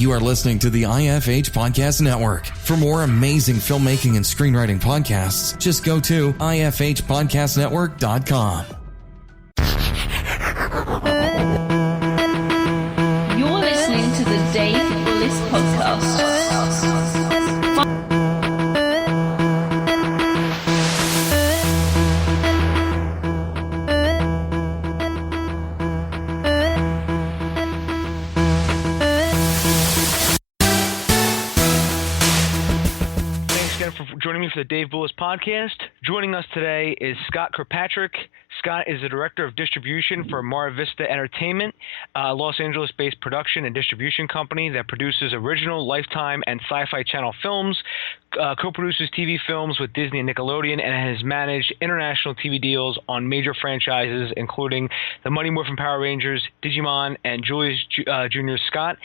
You are listening to the IFH Podcast Network. For more amazing filmmaking and screenwriting podcasts, just go to ifhpodcastnetwork.com. You're listening to the Dave Bullis Podcast. For joining me for the Dave Bullis Podcast. Joining us today is Scott Kirkpatrick. Scott is the Director of Distribution for Mar Vista Entertainment, a Los Angeles-based production and distribution company that produces original Lifetime and Sci-Fi Channel films, co-produces TV films with Disney and Nickelodeon, and has managed international TV deals on major franchises, including the Mighty Morphin Power Rangers, Digimon, and Julius Jr. Scott.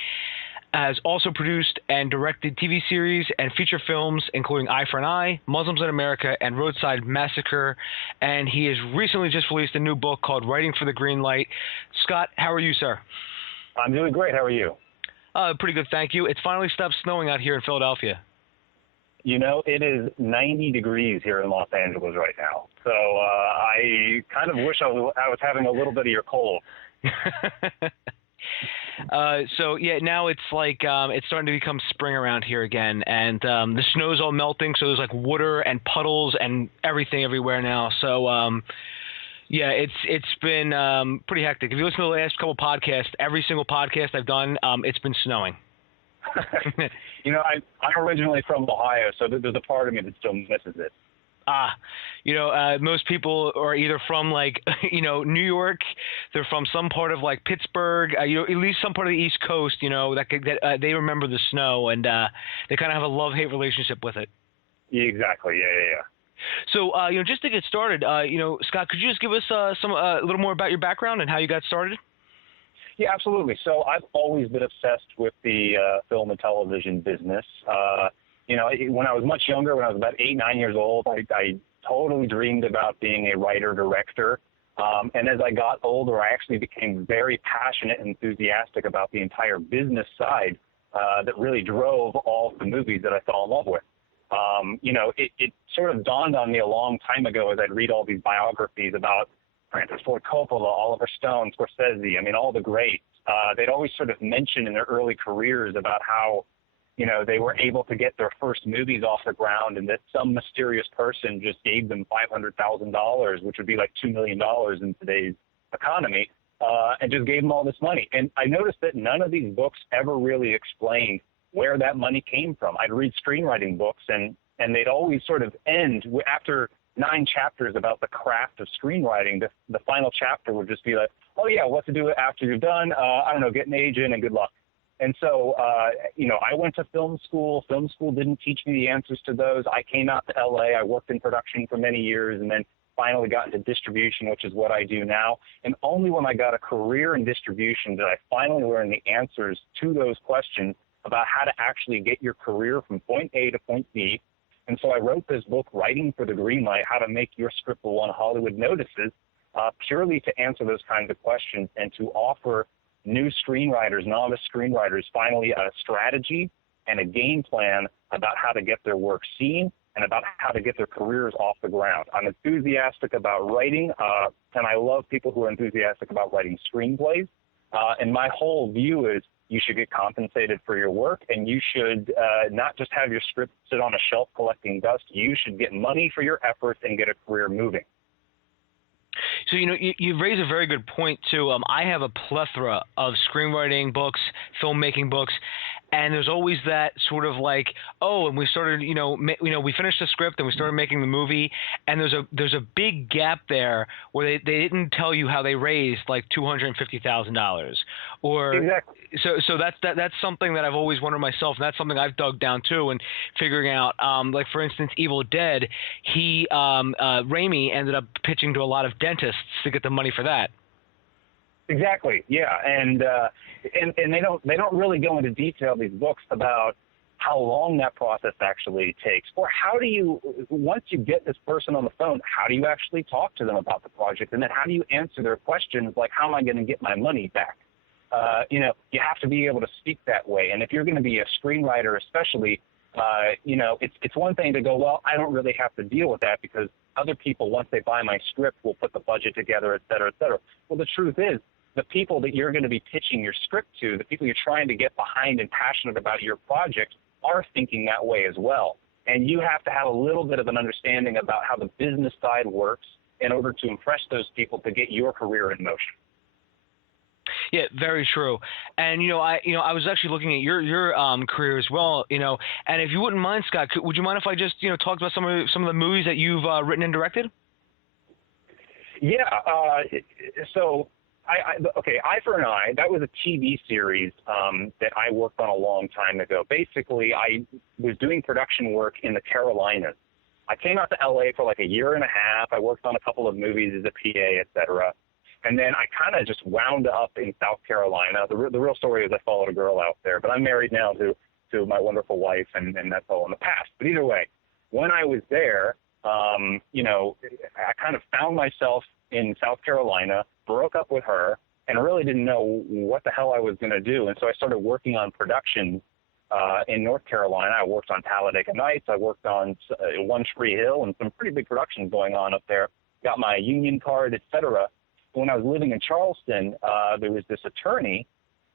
Has also produced and directed TV series and feature films, including Eye for an Eye, Muslims in America, and Roadside Massacre. And he has recently just released a new book called Writing for the Green Light. Scott, how are you, sir? I'm doing great. How are you? Pretty good, thank you. It's finally stopped snowing out here in Philadelphia. You know, it is 90 degrees here in Los Angeles right now. So I kind of wish I was having a little bit of your cold. So yeah, now it's like it's starting to become spring around here again, and the snow's all melting, so there's like water and puddles and everything everywhere now. So yeah, it's been pretty hectic. If you listen to the last couple podcasts, every single podcast I've done, it's been snowing. You know, I'm originally from Ohio, so there's a part of me that still misses it. Most people are either from like, New York, they're from some part of like Pittsburgh, at least some part of the East Coast, that they remember the snow, and they kind of have a love-hate relationship with it. Yeah, exactly. Yeah. So, just to get started, Scott, could you just give us a little more about your background and how you got started? Yeah, absolutely. So I've always been obsessed with the film and television business. When I was much younger, when I was about 8, 9 years old, I totally dreamed about being a writer-director. And as I got older, I actually became very passionate and enthusiastic about the entire business side that really drove all of the movies that I fell in love with. It sort of dawned on me a long time ago as I'd read all these biographies about Francis Ford Coppola, Oliver Stone, Scorsese, all the greats. They'd always sort of mention in their early careers about how they were able to get their first movies off the ground, and that some mysterious person just gave them $500,000, which would be like $2 million in today's economy, and just gave them all this money. And I noticed that none of these books ever really explained where that money came from. I'd read screenwriting books, and they'd always sort of end after 9 chapters about the craft of screenwriting. The final chapter would just be like, oh yeah, what to do after you're done? Get an agent and good luck. And so, I went to film school. Film school didn't teach me the answers to those. I came out to LA. I worked in production for many years, and then finally got into distribution, which is what I do now. And only when I got a career in distribution did I finally learn the answers to those questions about how to actually get your career from point A to point B. And so I wrote this book, Writing for the Green Light, How to Make Your Script the One Hollywood Notices, purely to answer those kinds of questions and to offer new screenwriters, novice screenwriters, finally a strategy and a game plan about how to get their work seen and about how to get their careers off the ground. I'm enthusiastic about writing, and I love people who are enthusiastic about writing screenplays. And my whole view is you should get compensated for your work, and you should not just have your script sit on a shelf collecting dust. You should get money for your efforts and get a career moving. So, you've raised a very good point, too. I have a plethora of screenwriting books, filmmaking books, and there's always that sort of like, oh, and we started, we finished the script and we started making the movie, and there's a big gap there where they didn't tell you how they raised like $250,000, or exactly. So that's something that I've always wondered myself, and that's something I've dug down too, and figuring out, like for instance, Evil Dead, Raimi ended up pitching to a lot of dentists to get the money for that. Exactly. Yeah, and they don't really go into detail, these books, about how long that process actually takes, or how do you, once you get this person on the phone, how do you actually talk to them about the project, and then how do you answer their questions like, how am I going to get my money back? you have to be able to speak that way. And if you're going to be a screenwriter, especially, it's one thing to go, well, I don't really have to deal with that because other people, once they buy my script, will put the budget together, et cetera, et cetera. Well, the truth is, the people that you're going to be pitching your script to, the people you're trying to get behind and passionate about your project, are thinking that way as well. And you have to have a little bit of an understanding about how the business side works in order to impress those people to get your career in motion. Yeah, very true. And I was actually looking at your career as well. And if you wouldn't mind, Scott, would you mind if I just talked about some of the movies that you've written and directed? Yeah. So Eye for an Eye. That was a TV series that I worked on a long time ago. Basically, I was doing production work in the Carolinas. I came out to LA for like a year and a half. I worked on a couple of movies as a PA, et cetera. And then I kind of just wound up in South Carolina. The real story is I followed a girl out there, but I'm married now to my wonderful wife, and that's all in the past. But either way, when I was there, I kind of found myself in South Carolina, broke up with her, and really didn't know what the hell I was going to do. And so I started working on production in North Carolina. I worked on Talladega Nights. I worked on One Tree Hill and some pretty big productions going on up there. Got my union card, et cetera. When I was living in Charleston, there was this attorney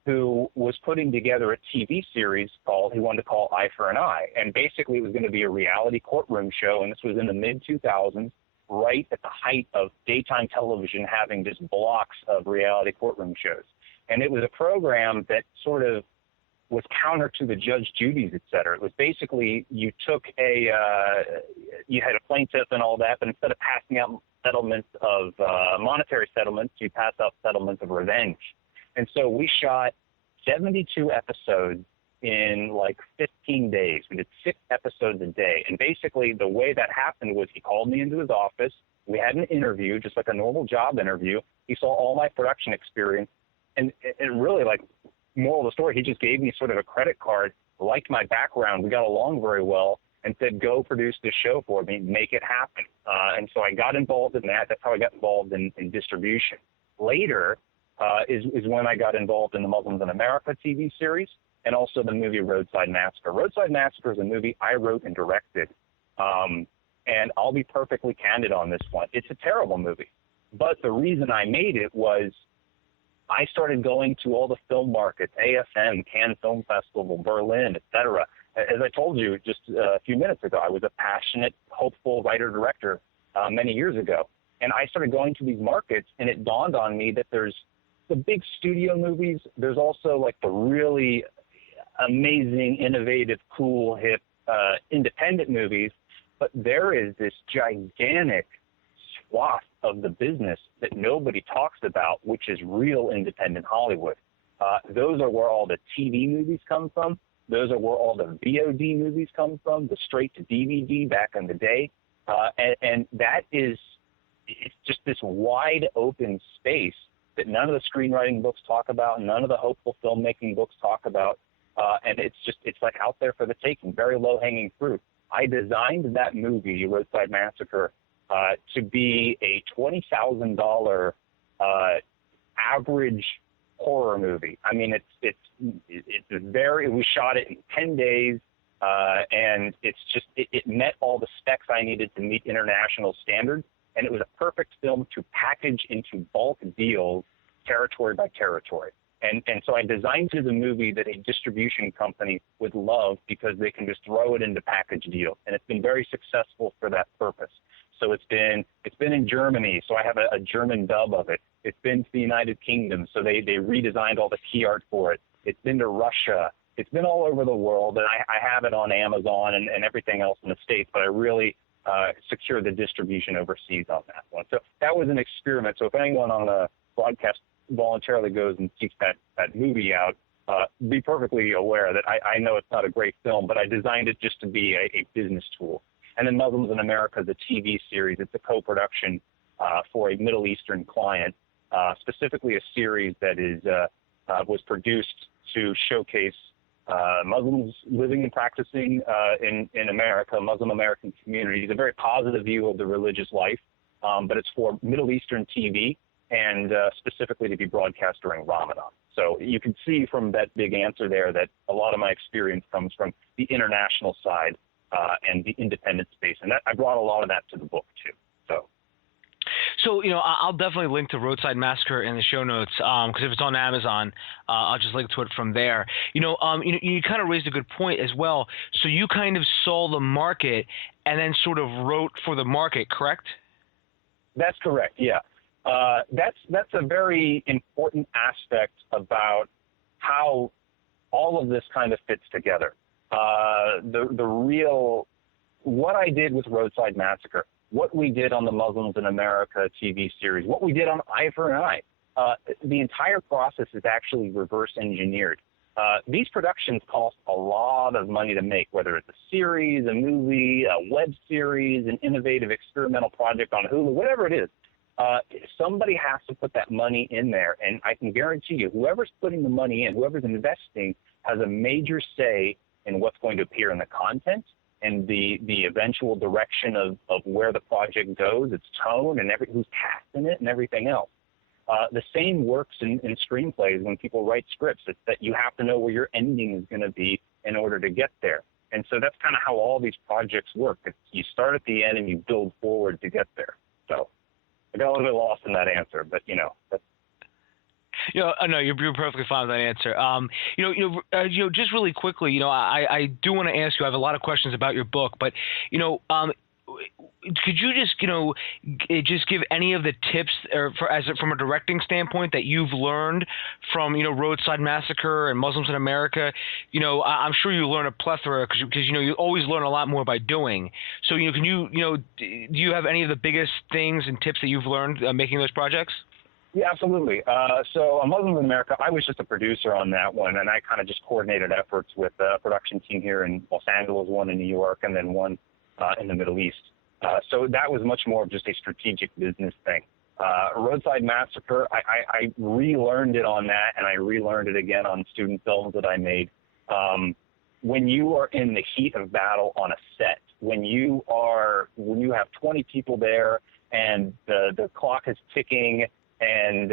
who was putting together a TV series he wanted to call Eye for an Eye. And basically it was going to be a reality courtroom show, and this was in the mid-2000s, right at the height of daytime television having just blocks of reality courtroom shows. And it was a program that sort of was counter to the Judge Judy's, et cetera. It was basically you took you had a plaintiff and all that, but instead of passing out settlements of monetary settlements, you pass out settlements of revenge. And so we shot 72 episodes in like 15 days. We did 6 episodes a day. And basically the way that happened was he called me into his office. We had an interview, just like a normal job interview. He saw all my production experience. And really, like, moral of the story, he just gave me sort of a credit card, liked my background. We got along very well, and said, go produce this show for me, make it happen. And so I got involved in that. That's how I got involved in distribution. Later is when I got involved in the Muslims in America TV series and also the movie Roadside Massacre. Roadside Massacre is a movie I wrote and directed. And I'll be perfectly candid on this one. It's a terrible movie. But the reason I made it was I started going to all the film markets, AFM, Cannes Film Festival, Berlin, et cetera. As I told you just a few minutes ago, I was a passionate, hopeful writer-director many years ago. And I started going to these markets, and it dawned on me that there's the big studio movies. There's also like the really amazing, innovative, cool, hip, independent movies. But there is this gigantic swath of the business that nobody talks about, which is real independent Hollywood. Those are where all the TV movies come from. Those are where all the VOD movies come from, the straight to DVD back in the day. And that is, it's just this wide open space that none of the screenwriting books talk about, none of the hopeful filmmaking books talk about. And it's like out there for the taking, very low hanging fruit. I designed that movie, Roadside Massacre, to be a $20,000 average horror movie. I mean, it's we shot it in 10 days, and it met all the specs I needed to meet international standards, and it was a perfect film to package into bulk deals, territory by territory. And so I designed it as a movie that a distribution company would love because they can just throw it into package deals, and it's been very successful for that purpose. So it's been in Germany, so I have a German dub of it. It's been to the United Kingdom, so they redesigned all the key art for it. It's been to Russia. It's been all over the world, and I have it on Amazon and everything else in the States, but I really secured the distribution overseas on that one. So that was an experiment. So if anyone on the broadcast voluntarily goes and seeks that movie out, be perfectly aware that I know it's not a great film, but I designed it just to be a business tool. And then Muslims in America, the TV series, it's a co-production for a Middle Eastern client, specifically a series that was produced to showcase Muslims living and practicing in America, Muslim American communities, a very positive view of the religious life, but it's for Middle Eastern TV. and specifically to be broadcast during Ramadan. So you can see from that big answer there that a lot of my experience comes from the international side and the independent space. And I brought a lot of that to the book, too. So, I'll definitely link to Roadside Massacre in the show notes because if it's on Amazon, I'll just link to it from there. You kind of raised a good point as well. So you kind of saw the market and then sort of wrote for the market, correct? That's correct, yeah. That's a very important aspect about how all of this kind of fits together. What I did with Roadside Massacre, what we did on the Muslims in America TV series, what we did on Eye for an Eye, the entire process is actually reverse engineered. These productions cost a lot of money to make, whether it's a series, a movie, a web series, an innovative experimental project on Hulu, whatever it is. Somebody has to put that money in there, and I can guarantee you, whoever's putting the money in, whoever's investing, has a major say in what's going to appear in the content and the eventual direction of where the project goes, its tone, and who's cast in it, and everything else. The same works in screenplays when people write scripts. It's that you have to know where your ending is going to be in order to get there. And so that's kind of how all these projects work. You start at the end and you build forward to get there. So I got a little bit lost in that answer, but that's. No, you're perfectly fine with that answer. Just really quickly, I do want to ask you. I have a lot of questions about your book, but could you just give any of the tips, from a directing standpoint, that you've learned from Roadside Massacre and Muslims in America? I'm sure you learn a plethora because you always learn a lot more by doing. So can you do you have any of the biggest things and tips that you've learned making those projects? Yeah, absolutely. So on Muslims in America, I was just a producer on that one, and I kind of just coordinated efforts with a production team here in Los Angeles, one in New York, and then one in the Middle East. So that was much more of just a strategic business thing. Roadside Massacre, I relearned it on that, and I relearned it again on student films that I made. When you are in the heat of battle on a set, when you have 20 people there and the clock is ticking, and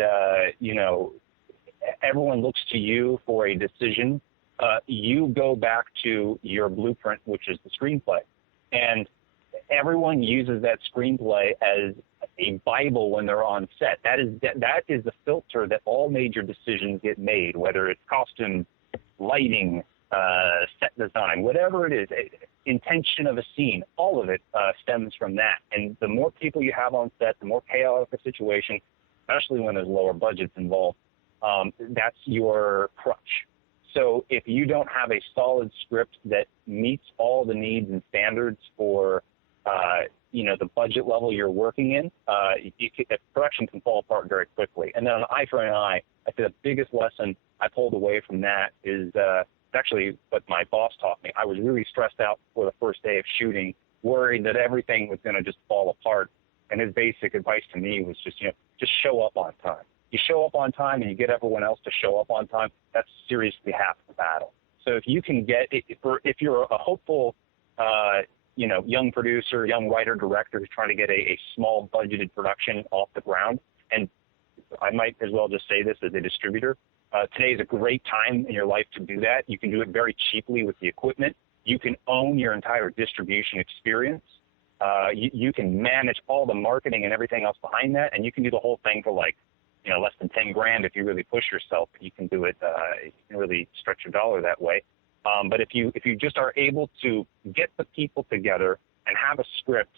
everyone looks to you for a decision, you go back to your blueprint, which is the screenplay. And everyone uses that screenplay as a Bible when they're on set. That is the filter that all major decisions get made, whether it's costume, lighting, set design, whatever it is, intention of a scene, all of it stems from that. And the more people you have on set, the more chaotic the situation, especially when there's lower budgets involved, that's your crutch. So if you don't have a solid script that meets all the needs and standards for, the budget level you're working in, production can fall apart very quickly. And then on Eye for an Eye, I think the biggest lesson I pulled away from that is actually what my boss taught me. I was really stressed out for the first day of shooting, worried that everything was going to just fall apart. And his basic advice to me was just show up on time. You show up on time and you get everyone else to show up on time, that's seriously half the battle. So if you can if you're a hopeful, young producer, young writer, director who's trying to get a small budgeted production off the ground, and I might as well just say this as a distributor, today is a great time in your life to do that. You can do it very cheaply with the equipment. You can own your entire distribution experience. You can manage all the marketing and everything else behind that, and you can do the whole thing for less than $10,000 if you really push yourself. You can do it. You can really stretch your dollar that way. But if you just are able to get the people together and have a script,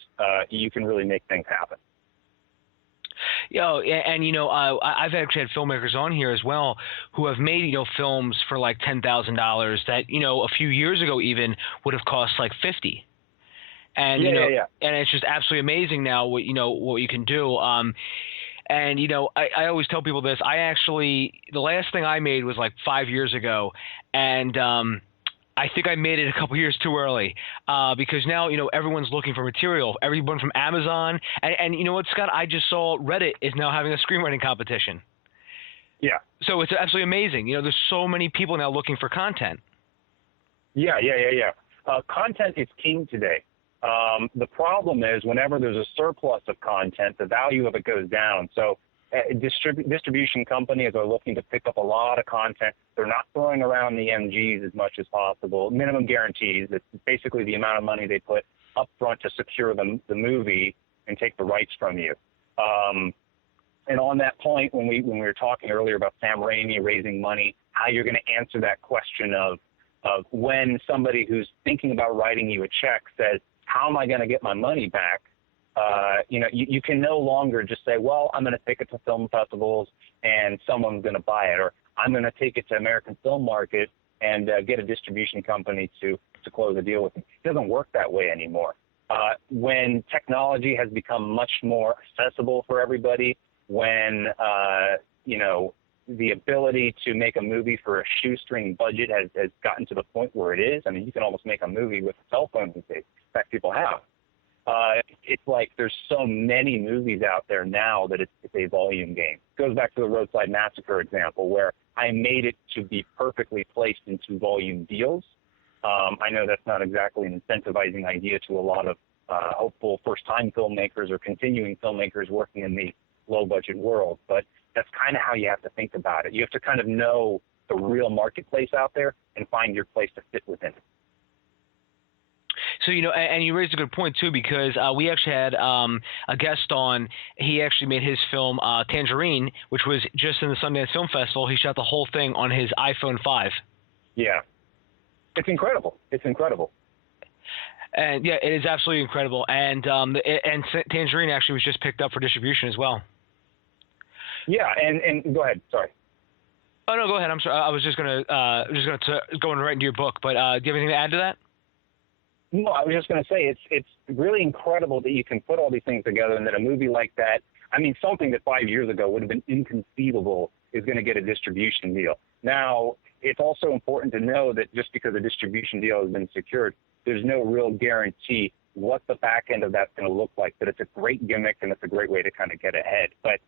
you can really make things happen. I've actually had filmmakers on here as well who have made films for like $10,000 that a few years ago even would have cost like $50,000. And and it's just absolutely amazing now what you can do. I always tell people this. The last thing I made was like 5 years ago, and I think I made it a couple years too early because now everyone's looking for material. Everyone from Amazon, and you know what, Scott? I just saw Reddit is now having a screenwriting competition. Yeah. So it's absolutely amazing. There's so many people now looking for content. Yeah. Content is king today. The problem is whenever there's a surplus of content, the value of it goes down. So distribution companies are looking to pick up a lot of content. They're not throwing around the MGs as much as possible. Minimum guarantees. It's basically the amount of money they put up front to secure the movie and take the rights from you. And on that point, when we were talking earlier about Sam Raimi raising money, how you're going to answer that question of when somebody who's thinking about writing you a check says, how am I going to get my money back? You can no longer just say, well, I'm going to take it to film festivals and someone's going to buy it, or I'm going to take it to American Film Market and get a distribution company to close a deal with me. It doesn't work that way anymore. When technology has become much more accessible for everybody, when the ability to make a movie for a shoestring budget has gotten to the point where it is. I mean, you can almost make a movie with a cell phone these days. In fact, people have. It's like there's so many movies out there now that it's a volume game. It goes back to the Roadside Massacre example, where I made it to be perfectly placed into volume deals. I know that's not exactly an incentivizing idea to a lot of hopeful first-time filmmakers or continuing filmmakers working in the low-budget world, but that's kind of how you have to think about it. You have to kind of know the real marketplace out there and find your place to fit within it. So, and you raised a good point, too, because we actually had a guest on. He actually made his film Tangerine, which was just in the Sundance Film Festival. He shot the whole thing on his iPhone 5. Yeah. It's incredible. It's incredible. And, yeah, it is absolutely incredible. And Tangerine actually was just picked up for distribution as well. Yeah, and go ahead. Sorry. Oh, no, go ahead. I'm sorry. I was just going to go right into your book. But do you have anything to add to that? No, I was just going to say it's really incredible that you can put all these things together and that a movie like that, I mean, something that 5 years ago would have been inconceivable is going to get a distribution deal. Now, it's also important to know that just because a distribution deal has been secured, there's no real guarantee what the back end of that's going to look like, but it's a great gimmick and it's a great way to kind of get ahead. But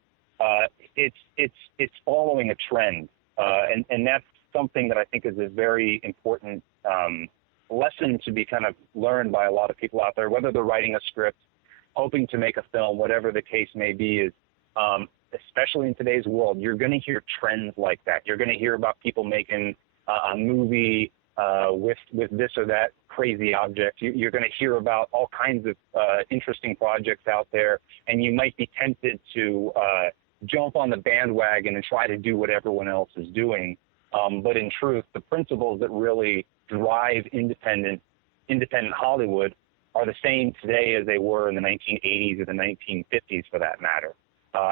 it's following a trend, and that's something that I think is a very important lesson to be kind of learned by a lot of people out there, whether they're writing a script, hoping to make a film, whatever the case may be, is especially in today's world, you're going to hear trends like that. You're going to hear about people making a movie with this or that crazy object. You're going to hear about all kinds of interesting projects out there, and you might be tempted to jump on the bandwagon and try to do what everyone else is doing. But in truth, the principles that really drive independent Hollywood are the same today as they were in the 1980s or the 1950s, for that matter.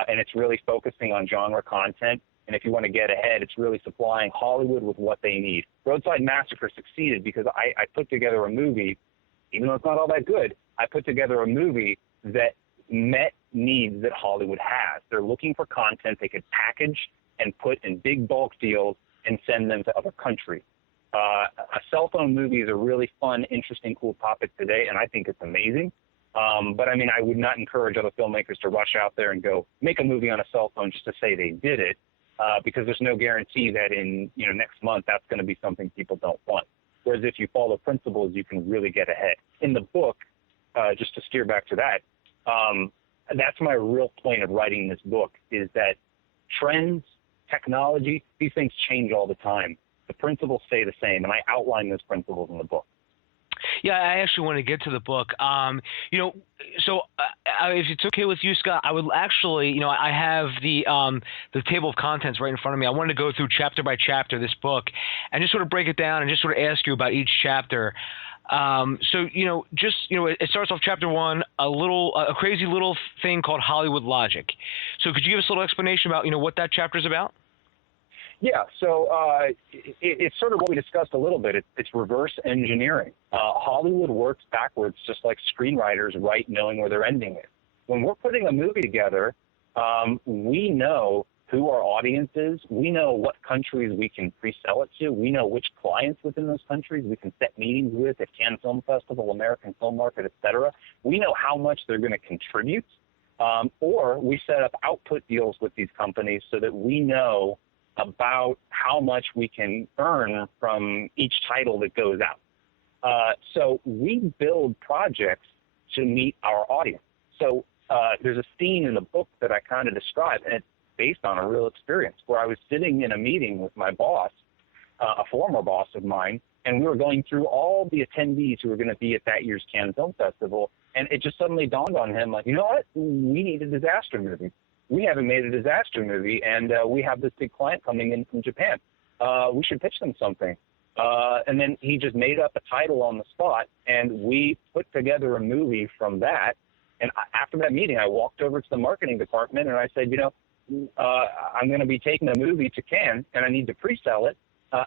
And it's really focusing on genre content. And if you want to get ahead, it's really supplying Hollywood with what they need. Roadside Massacre succeeded because I put together a movie, even though it's not all that good, I put together a movie that met needs that Hollywood has. They're looking for content they could package and put in big bulk deals and send them to other countries. A cell phone movie is a really fun, interesting, cool topic today, and I think it's amazing. But I mean, I would not encourage other filmmakers to rush out there and go make a movie on a cell phone just to say they did it, because there's no guarantee that in next month that's going to be something people don't want. Whereas if you follow principles, you can really get ahead. In the book, just to steer back to that, that's my real point of writing this book, is that trends, technology, these things change all the time. The principles stay the same, and I outline those principles in the book. Yeah, I actually want to get to the book. So if it's okay with you, Scott, I would actually, I have the table of contents right in front of me. I wanted to go through chapter by chapter this book and just sort of break it down and just sort of ask you about each chapter. It starts off chapter 1, a crazy little thing called Hollywood logic. So could you give us a little explanation about, what that chapter is about? Yeah, so it's sort of what we discussed a little bit. It's reverse engineering. Hollywood works backwards, just like screenwriters write knowing where their ending is. When we're putting a movie together, we know who our audience is. We know what countries we can pre-sell it to. We know which clients within those countries we can set meetings with at Cannes Film Festival, American Film Market, et cetera. We know how much they're going to contribute, or we set up output deals with these companies so that we know about how much we can earn from each title that goes out. So we build projects to meet our audience. So there's a scene in the book that I kind of describe, and based on a real experience where I was sitting in a meeting with my boss, a former boss of mine, and we were going through all the attendees who were going to be at that year's Cannes Film Festival. And it just suddenly dawned on him, like, you know what? We need a disaster movie. We haven't made a disaster movie, and we have this big client coming in from Japan. We should pitch them something. And then he just made up a title on the spot, and we put together a movie from that. And after that meeting, I walked over to the marketing department, and I said, you know, I'm going to be taking a movie to Cannes, and I need to pre-sell it,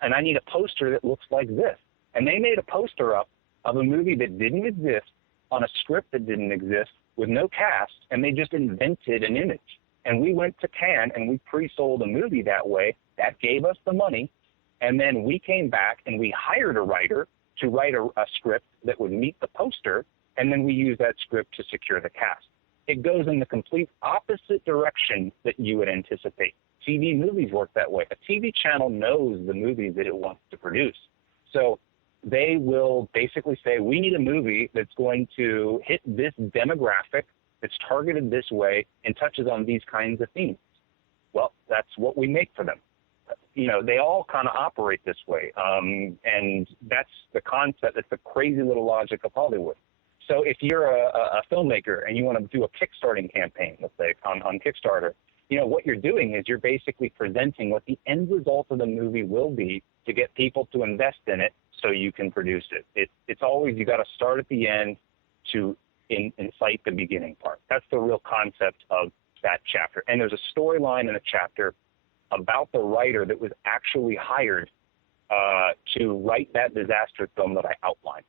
and I need a poster that looks like this. And they made a poster up of a movie that didn't exist on a script that didn't exist with no cast, and they just invented an image. And we went to Cannes, and we pre-sold a movie that way. That gave us the money. And then we came back, and we hired a writer to write a script that would meet the poster, and then we used that script to secure the cast. It goes in the complete opposite direction that you would anticipate. TV movies work that way. A TV channel knows the movies that it wants to produce. So they will basically say, we need a movie that's going to hit this demographic, that's targeted this way, and touches on these kinds of themes. Well, that's what we make for them. You know, they all kind of operate this way. And that's the concept. It's the crazy little logic of Hollywood. So if you're a filmmaker and you want to do a Kickstarting campaign, let's say, on Kickstarter, you know, what you're doing is you're basically presenting what the end result of the movie will be to get people to invest in it so you can produce it. It's always, you got to start at the end to incite the beginning part. That's the real concept of that chapter. And there's a storyline in a chapter about the writer that was actually hired to write that disaster film that I outlined.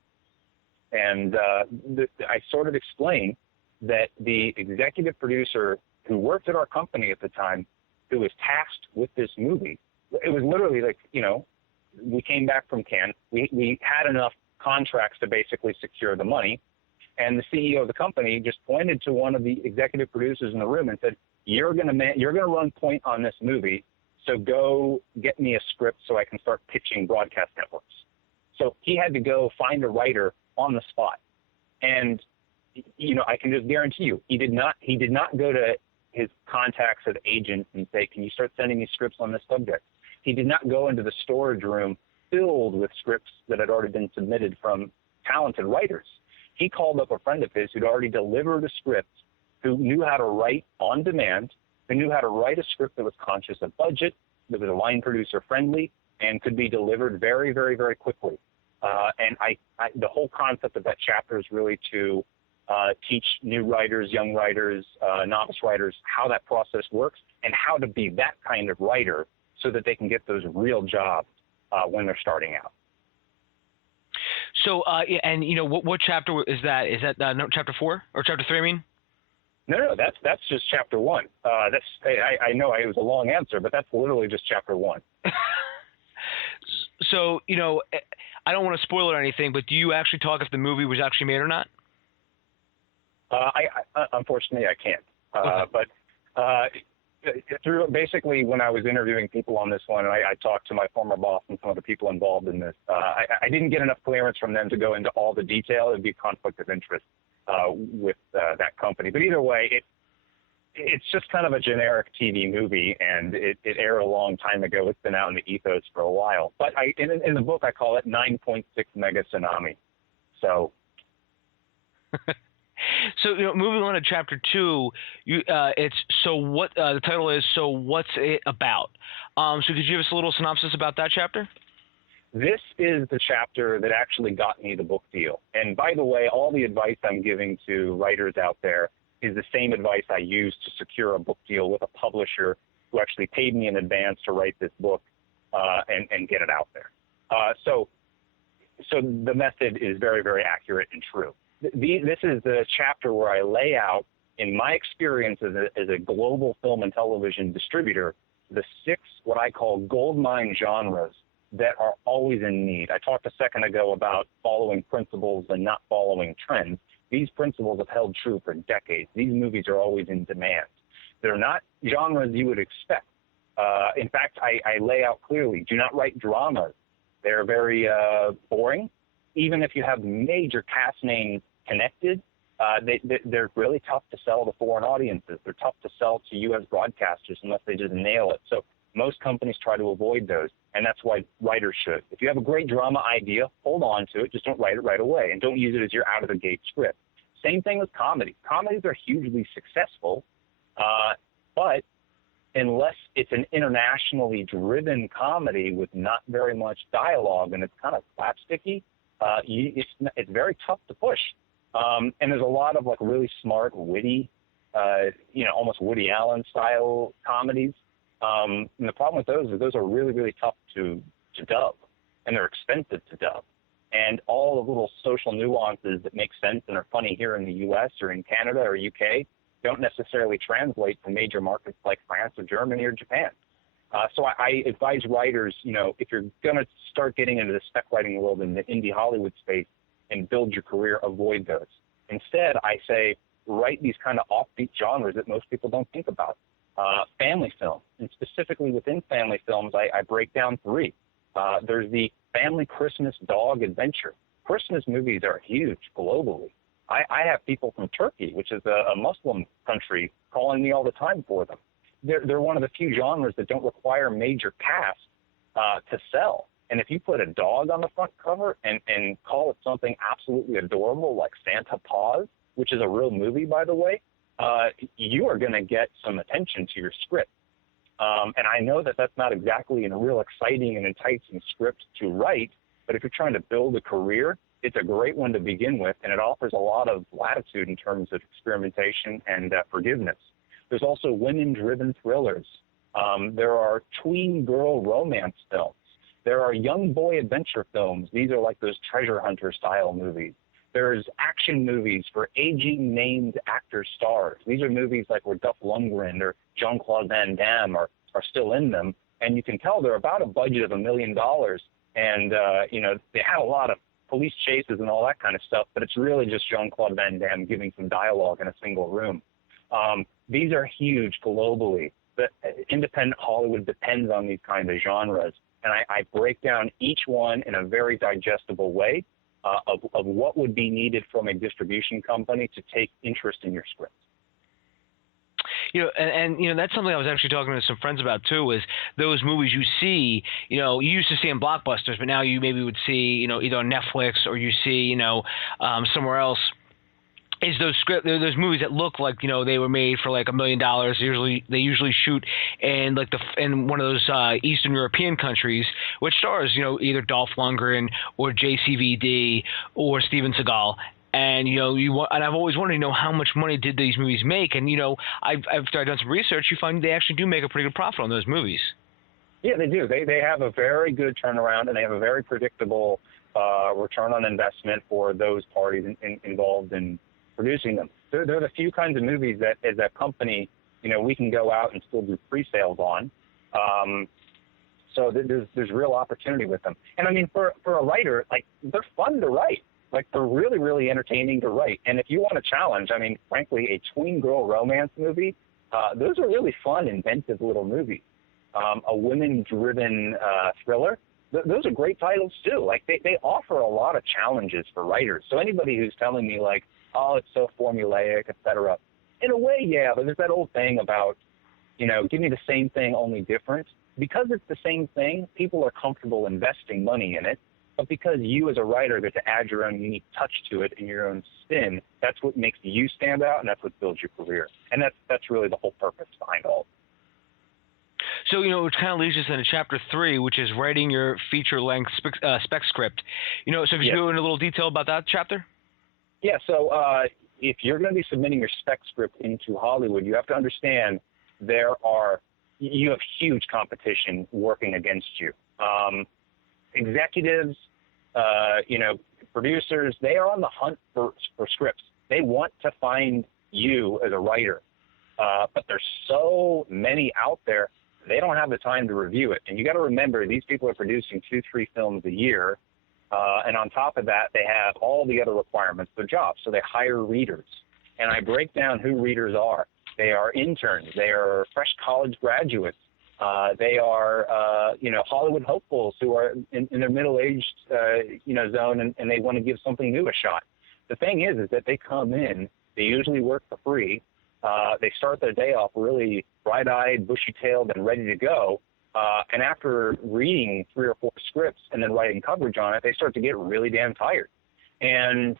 And I sort of explained that the executive producer who worked at our company at the time, who was tasked with this movie, it was literally like, you know, we came back from Cannes. We had enough contracts to basically secure the money. And the CEO of the company just pointed to one of the executive producers in the room and said, you're going to run point on this movie, so go get me a script so I can start pitching broadcast networks. So he had to go find a writer on the spot. And, you know, I can just guarantee you, he did not go to his contacts as agents and say, can you start sending me scripts on this subject? He did not go into the storage room filled with scripts that had already been submitted from talented writers. He called up a friend of his who'd already delivered a script, who knew how to write on demand, who knew how to write a script that was conscious of budget, that was line producer friendly, and could be delivered very, very, very quickly. And the whole concept of that chapter is really to teach new writers, young writers, novice writers how that process works and how to be that kind of writer so that they can get those real jobs when they're starting out. So, and you know, what chapter is that? Is that chapter 4 or chapter 3? I mean. No, that's just chapter 1. I know it was a long answer, but that's literally just chapter 1. So, you know, I don't want to spoil it or anything, but do you actually talk if the movie was actually made or not? I unfortunately I can't. Okay. But through basically when I was interviewing people on this one, and I talked to my former boss and some of the people involved in this, I didn't get enough clearance from them to go into all the detail. It would be a conflict of interest with that company. But either way, it's just kind of a generic TV movie, and it aired a long time ago. It's been out in the ethos for a while. But in the book, I call it 9.6 Mega Tsunami. So. So, you know, moving on to chapter 2, it's so what the title is. So what's it about? So could you give us a little synopsis about that chapter? This is the chapter that actually got me the book deal. And by the way, all the advice I'm giving to writers out there is the same advice I used to secure a book deal with a publisher who actually paid me in advance to write this book and get it out there. So the method is very, very accurate and true. This is the chapter where I lay out, in my experience as a global film and television distributor, the 6 what I call gold mine genres that are always in need. I talked a second ago about following principles and not following trends. These principles have held true for decades. These movies are always in demand. They're not genres you would expect. In fact, I lay out clearly, do not write dramas. They're very boring. Even if you have major cast names connected, they're really tough to sell to foreign audiences. They're tough to sell to U.S. broadcasters unless they just nail it. So most companies try to avoid those, and that's why writers should. If you have a great drama idea, hold on to it. Just don't write it right away, and don't use it as your out-of-the-gate script. Same thing with comedy. Comedies are hugely successful, but unless it's an internationally driven comedy with not very much dialogue and it's kind of slapsticky, it's very tough to push. And there's a lot of like really smart, witty, almost Woody Allen style comedies. And the problem with those is those are really, really tough to dub, and they're expensive to dub. And all the little social nuances that make sense and are funny here in the U.S. or in Canada or UK don't necessarily translate to major markets like France or Germany or Japan. So I advise writers, if you're going to start getting into the spec writing world in the indie Hollywood space and build your career, avoid those. Instead, I say write these kind of offbeat genres that most people don't think about. Family film, and specifically within family films, I break down three. There's the family Christmas dog adventure. Christmas movies are huge globally. I have people from Turkey, which is a Muslim country, calling me all the time for them. They're one of the few genres that don't require major cast to sell. And if you put a dog on the front cover and call it something absolutely adorable like Santa Paws, which is a real movie, by the way, you are going to get some attention to your script. And I know that that's not exactly a real exciting and enticing script to write, but if you're trying to build a career, it's a great one to begin with, and it offers a lot of latitude in terms of experimentation and forgiveness. There's also women-driven thrillers. There are tween girl romance films. There are young boy adventure films. These are like those treasure hunter style movies. There's action movies for aging named actor stars. These are movies like where Dolph Lundgren or Jean-Claude Van Damme are still in them, and you can tell they're about a budget of $1 million, and they have a lot of police chases and all that kind of stuff, but it's really just Jean-Claude Van Damme giving some dialogue in a single room. These are huge globally, but independent Hollywood depends on these kind of genres, and I break down each one in a very digestible way of what would be needed from a distribution company to take interest in your script. And that's something I was actually talking to some friends about too, is those movies you see, you used to see in blockbusters, but now you maybe would see, either on Netflix or you see, somewhere else, is those movies that look like, they were made for like $1 million. They usually shoot in in one of those Eastern European countries, which stars, either Dolph Lundgren or JCVD or Steven Seagal. And and I've always wanted to know how much money did these movies make. And after I've done some research, you find they actually do make a pretty good profit on those movies. Yeah, they do. They have a very good turnaround, and they have a very predictable return on investment for those parties involved in producing them. They're the few kinds of movies that, as a company, we can go out and still do pre-sales on. So there's real opportunity with them. And I mean, for a writer, like, they're fun to write. Like, they're really, really entertaining to write. And if you want a challenge, I mean, frankly, a tween girl romance movie, those are really fun, inventive little movies. A women-driven thriller, those are great titles too. Like, they offer a lot of challenges for writers. So anybody who's telling me like, oh, it's so formulaic, et cetera, in a way, yeah, but there's that old thing about, give me the same thing, only different. Because it's the same thing, people are comfortable investing money in it. But because you as a writer get to add your own unique touch to it and your own spin, that's what makes you stand out, and that's what builds your career. And that's really the whole purpose behind all of it. So, which kind of leads us into chapter 3, which is writing your feature-length spec script. So could you go into a little detail about that chapter? Yeah, so if you're going to be submitting your spec script into Hollywood, you have to understand you have huge competition working against you. Executives, producers, they are on the hunt for scripts. They want to find you as a writer, but there's so many out there, they don't have the time to review it. And you got to remember, these people are producing 2-3 films a year, and on top of that, they have all the other requirements of their job. So they hire readers, and I break down who readers are. They are interns. They are fresh college graduates. They are, Hollywood hopefuls who are in their middle-aged, zone, and they want to give something new a shot. the thing is that they come in, they usually work for free. They start their day off really bright-eyed, bushy-tailed, and ready to go. And after reading 3 or 4 scripts and then writing coverage on it, they start to get really damn tired. And,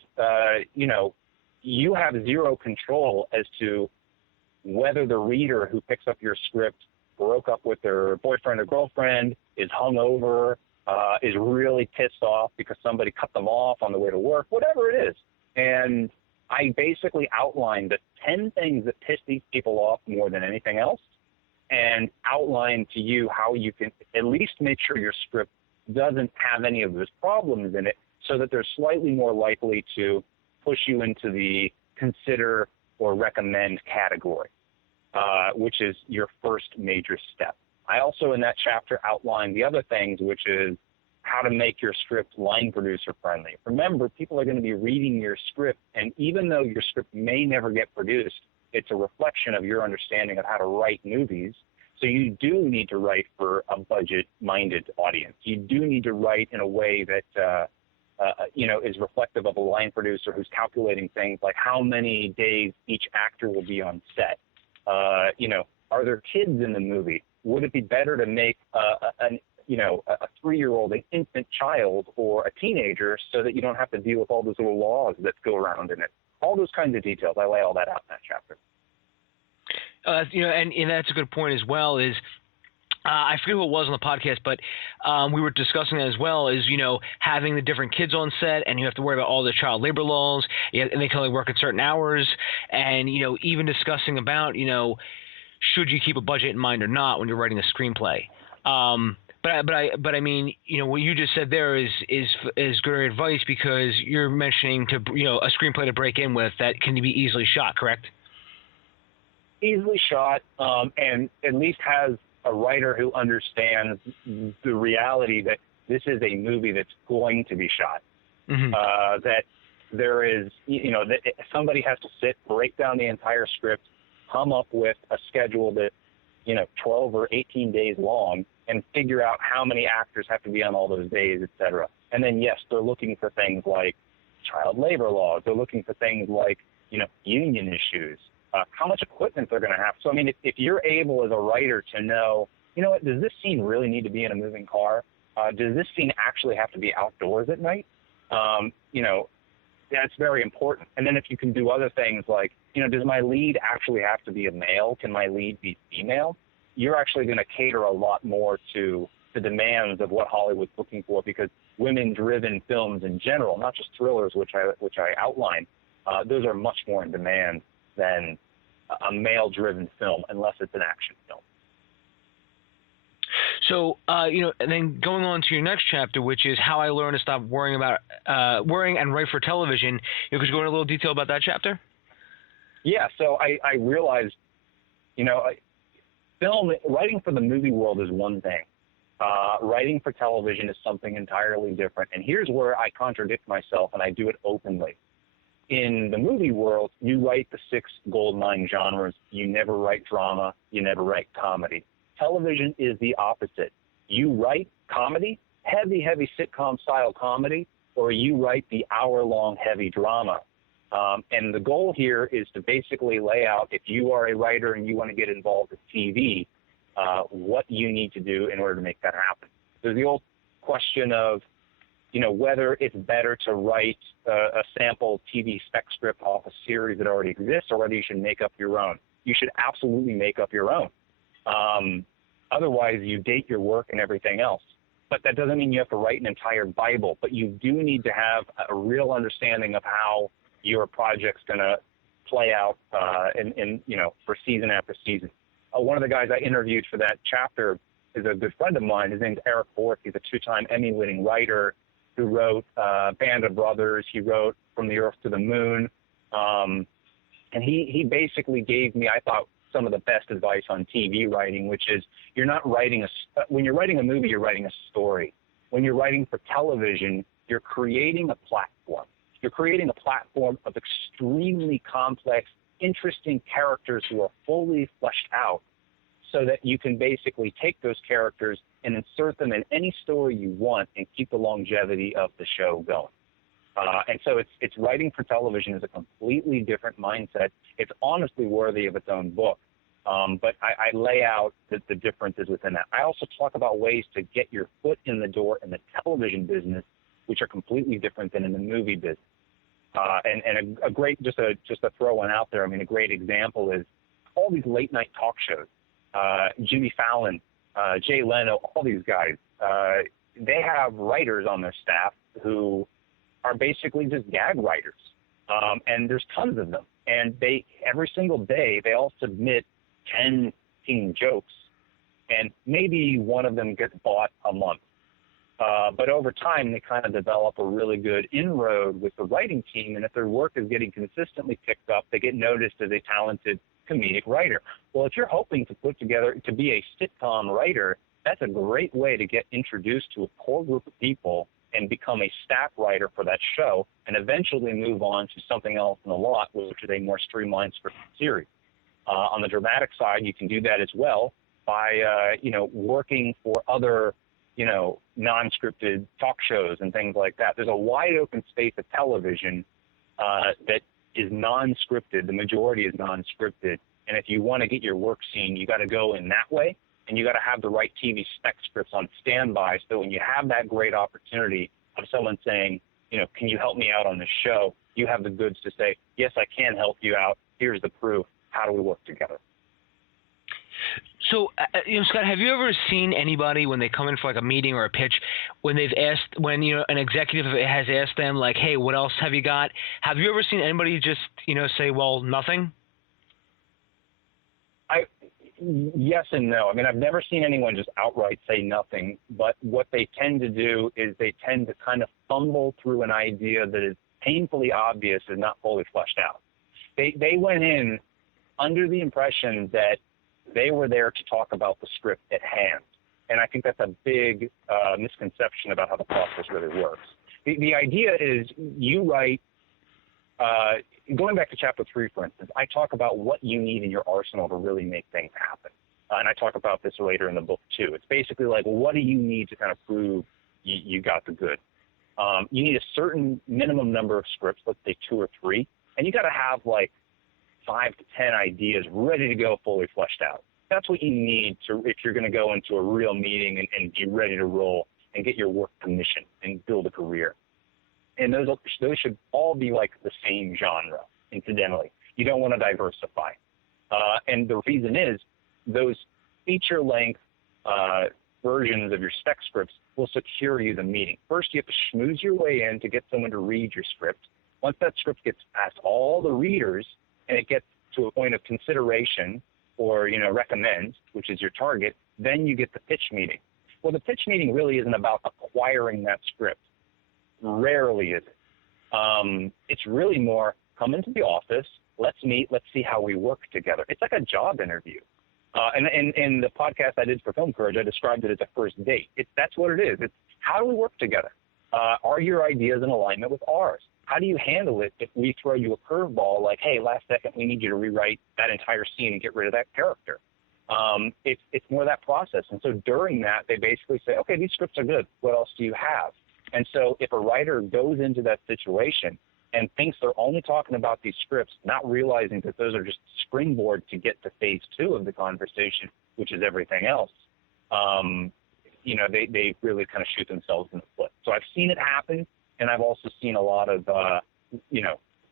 you have zero control as to whether the reader who picks up your script broke up with their boyfriend or girlfriend, is hungover, is really pissed off because somebody cut them off on the way to work, whatever it is. And I basically outlined the 10 things that piss these people off more than anything else, and outline to you how you can at least make sure your script doesn't have any of those problems in it, so that they're slightly more likely to push you into the consider or recommend category, which is your first major step. I also, in that chapter, outlined the other things, which is how to make your script line producer friendly. Remember, people are going to be reading your script, and even though your script may never get produced, it's a reflection of your understanding of how to write movies. So you do need to write for a budget-minded audience. You do need to write in a way that is reflective of a line producer who's calculating things like how many days each actor will be on set. Are there kids in the movie? Would it be better to make a 3-year-old an infant child or a teenager so that you don't have to deal with all those little laws that go around in it? All those kinds of details. I lay all that out in that chapter. And that's a good point as well. Is I forget who it was on the podcast, but we were discussing that as well. Is having the different kids on set, and you have to worry about all the child labor laws, and they can only work at certain hours, and even discussing about should you keep a budget in mind or not when you're writing a screenplay. But I mean, what you just said there is good advice, because you're mentioning to a screenplay to break in with that can be easily shot, correct? Easily shot, and at least has a writer who understands the reality that this is a movie that's going to be shot. Mm-hmm. That there is, that somebody has to sit, break down the entire script, come up with a schedule that 12 or 18 days long, and figure out how many actors have to be on all those days, et cetera. And then, yes, they're looking for things like child labor laws. They're looking for things like, union issues, how much equipment they're going to have. So, I mean, if you're able as a writer to know, what, does this scene really need to be in a moving car? Does this scene actually have to be outdoors at night? That's very important. And then if you can do other things like, does my lead actually have to be a male? Can my lead be female? You're actually going to cater a lot more to the demands of what Hollywood's looking for, because women-driven films in general, not just thrillers, which I outlined, those are much more in demand than a male-driven film, unless it's an action film. So, and then going on to your next chapter, which is how I learned to stop worrying and write for television. Could you go into a little detail about that chapter? Yeah. So I realized, writing for the movie world is one thing. Writing for television is something entirely different. And here's where I contradict myself, and I do it openly. In the movie world, you write the 6 goldmine genres. You never write drama. You never write comedy. Television is the opposite. You write comedy, heavy sitcom-style comedy, or you write the hour-long heavy drama. And the goal here is to basically lay out, if you are a writer and you want to get involved with TV, what you need to do in order to make that happen. There's the old question of, whether it's better to write a sample TV spec script off a series that already exists, or whether you should make up your own. You should absolutely make up your own. Otherwise, you date your work and everything else. But that doesn't mean you have to write an entire Bible. But you do need to have a real understanding of how your project's going to play out for season after season. One of the guys I interviewed for that chapter is a good friend of mine. His name's Eric Bork. He's a 2-time Emmy-winning writer who wrote Band of Brothers. He wrote From the Earth to the Moon. And he basically gave me, I thought, some of the best advice on TV writing, which is when you're writing a movie, you're writing a story. When you're writing for television, you're creating a platform. You're creating a platform of extremely complex, interesting characters who are fully fleshed out, so that you can basically take those characters and insert them in any story you want and keep the longevity of the show going. And so it's writing for television is a completely different mindset. It's honestly worthy of its own book. But I lay out the differences within that. I also talk about ways to get your foot in the door in the television business, which are completely different than in the movie business. And a great, just to throw one out there, I mean, a great example is all these late night talk shows. Jimmy Fallon, Jay Leno, all these guys, they have writers on their staff who are basically just gag writers. And there's tons of them. And every single day, they all submit 10 jokes, and maybe one of them gets bought a month. But over time, they kind of develop a really good inroad with the writing team, and if their work is getting consistently picked up, they get noticed as a talented comedic writer. Well, if you're hoping to be a sitcom writer, that's a great way to get introduced to a core group of people and become a staff writer for that show, and eventually move on to something else in the lot, which is a more streamlined scripted series. On the dramatic side, you can do that as well by, working for other, non-scripted talk shows and things like that. There's a wide open space of television that is non-scripted. The majority is non-scripted. And if you want to get your work seen, you got to go in that way, and you got to have the right TV spec scripts on standby. So when you have that great opportunity of someone saying, can you help me out on this show? You have the goods to say, yes, I can help you out. Here's the proof. How do we work together? So, Scott, have you ever seen anybody when they come in for like a meeting or a pitch, when an executive has asked them like, hey, what else have you got? Have you ever seen anybody just, say, well, nothing? Yes and no. I mean, I've never seen anyone just outright say nothing, but what they tend to do is they tend to kind of fumble through an idea that is painfully obvious and not fully fleshed out. They went in under the impression that they were there to talk about the script at hand. And I think that's a big misconception about how the process really works. The idea is you write, going back to chapter 3, for instance, I talk about what you need in your arsenal to really make things happen. And I talk about this later in the book, too. It's basically like, well, what do you need to kind of prove you got the good? You need a certain minimum number of scripts, let's say 2 or 3, and you got to have like 5 to 10 ideas ready to go, fully fleshed out. That's what you need if you're going to go into a real meeting and be ready to roll and get your work commissioned and build a career. And those should all be like the same genre, incidentally. You don't want to diversify. And the reason is those feature-length versions of your spec scripts will secure you the meeting. First, you have to schmooze your way in to get someone to read your script. Once that script gets past all the readers and it gets to a point of consideration or, recommend, which is your target, then you get the pitch meeting. Well, the pitch meeting really isn't about acquiring that script. Rarely is it. It's really more, come into the office, let's meet, let's see how we work together. It's like a job interview. And in the podcast I did for Film Courage, I described it as a first date. That's what it is. It's how do we work together? Are your ideas in alignment with ours? How do you handle it if we throw you a curveball like, hey, last second we need you to rewrite that entire scene and get rid of that character? It's more that process. And so during that, they basically say, okay, these scripts are good. What else do you have? And so if a writer goes into that situation and thinks they're only talking about these scripts, not realizing that those are just springboard to get to phase 2 of the conversation, which is everything else, they really kind of shoot themselves in the foot. So I've seen it happen, and I've also seen a lot of,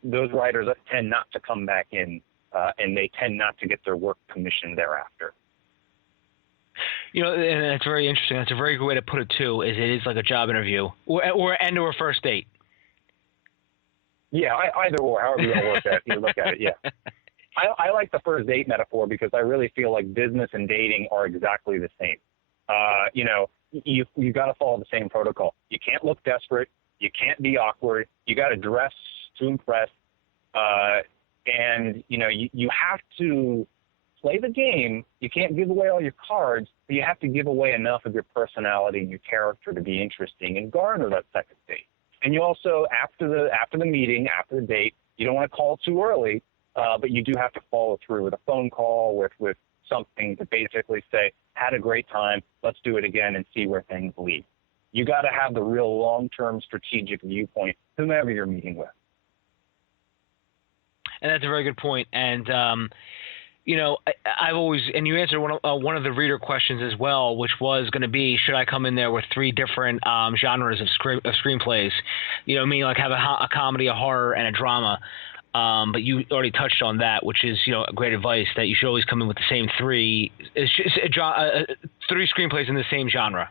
those writers that tend not to come back in, and they tend not to get their work commissioned thereafter. And that's very interesting. That's a very good way to put it, too, is it is like a job interview or a first date. Yeah, either or, however you look at it, yeah. I like the first date metaphor because I really feel like business and dating are exactly the same. You got to follow the same protocol. You can't look desperate. You can't be awkward. You got to dress to impress. And, you have to play the game. You can't give away all your cards, but you have to give away enough of your personality and your character to be interesting and garner that second date. And you also, after the meeting, after the date, you don't want to call too early, but you do have to follow through with a phone call, with something to basically say, had a great time, let's do it again and see where things lead. You got to have the real long-term strategic viewpoint, whomever you're meeting with. And that's a very good point. And I've always, and you answered one of the reader questions as well, which was going to be, should I come in there with 3 different genres of screenplays? Meaning like have a comedy, a horror, and a drama. But you already touched on that, which is great advice, that you should always come in with the same 3 screenplays in the same genre.